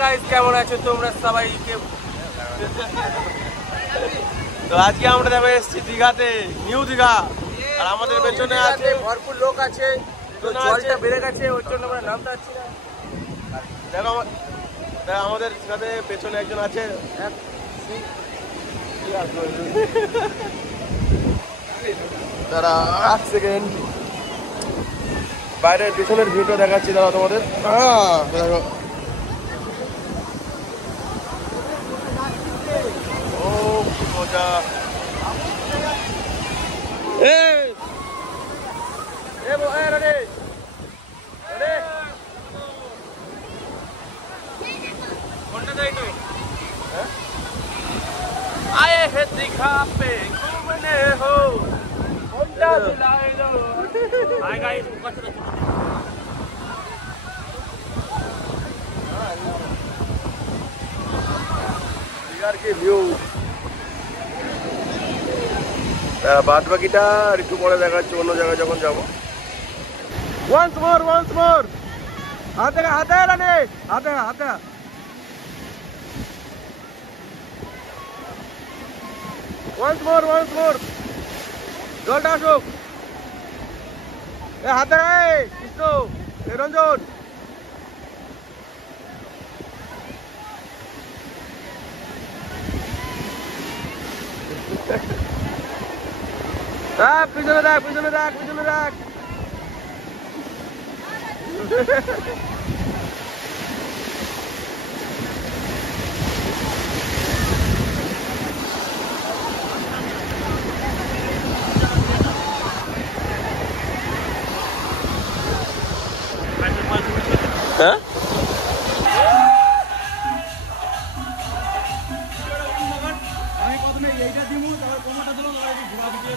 Guys কেমন আছো তোমরা সবাইকে? তো আজকে আমরা যাবো এসেছি দীঘাতে, নিউ দীঘা। আর আমাদের পেছনে আছে ভরপুর লোক আছে, তো জলটা বেড়ে গেছে ওই জন্য আমরা নামতে পারছি না। দেখো আমাদের সাথে পেছনে একজন আছে, তারা 8 সেকেন্ড বাইরের পেছনের ভিউটা দেখাচ্ছি দাদা তোমাদের। দেখো ও কি মজা। आए है दीघा पे घूमने हो होंडा दिलाए दो। हाय गाइस ऊपर से दीघार के व्यू बाद बाकीটা আর একটু পরে দেখাচ্ছি অন্য জায়গায় যখন যাব। ওয়ান্স মোর হাতে রানে হাতে once more জলটা আসুক। হাতে কৃষ্ণ নিরঞ্জন পিছনে দেখ হ্যাঁ আমি প্রথমে এইটা দিব, তারপর কোনটা দিলাম, ঘোরা দিতে